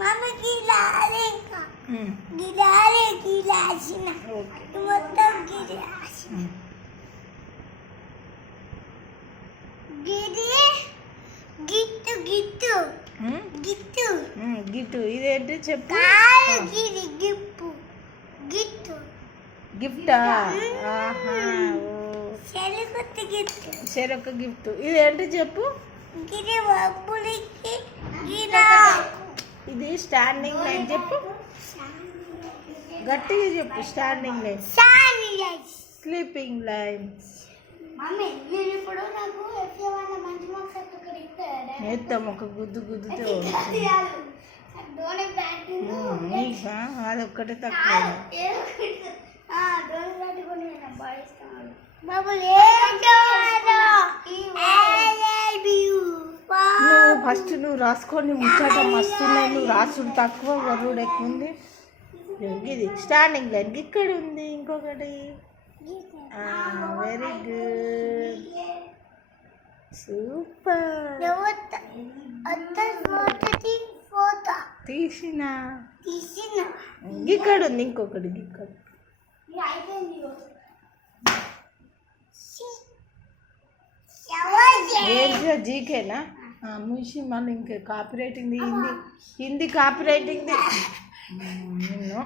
Mummy గిలాలి గిలాలి గిలాసిన మొత్తం గిలాసిన గిరి గిట్టు గిట్టు గిట్టు గిట్టు ఇదేంటి చెప్పు. గిరి గిప్పు గిట్టు గిఫ్టా? చెరొక గిఫ్ట్. ఇదేంటి చెప్పు. గిరి బొబ్బులికి ఇది స్టాండింగ్ లైన్ చెప్పు. గట్టిగా చెప్పు. Standing line, sleeping line. ఎత్తాం ఒక గుద్దు గుద్దుతో అదొక్కటే తక్కువ. నువ్వు ఫస్ట్ నువ్వు రాసుకోండి. ముచ్చట మస్తున్నాయి. నువ్వు రాసుడు తక్కువ, వరుడు ఎక్కువ ఉంది. ఇది స్టాండింగ్ లైన్ ఇక్కడ ఉంది. ఇంకొకటి. Very good, super. తీసిన ఇక్కడ ఉంది. ఇంకొకటి ఇక్కడ. జీకేనా? మూసి మళ్ళీ ఇంకా copy writing Hindi copy writing నిన్ను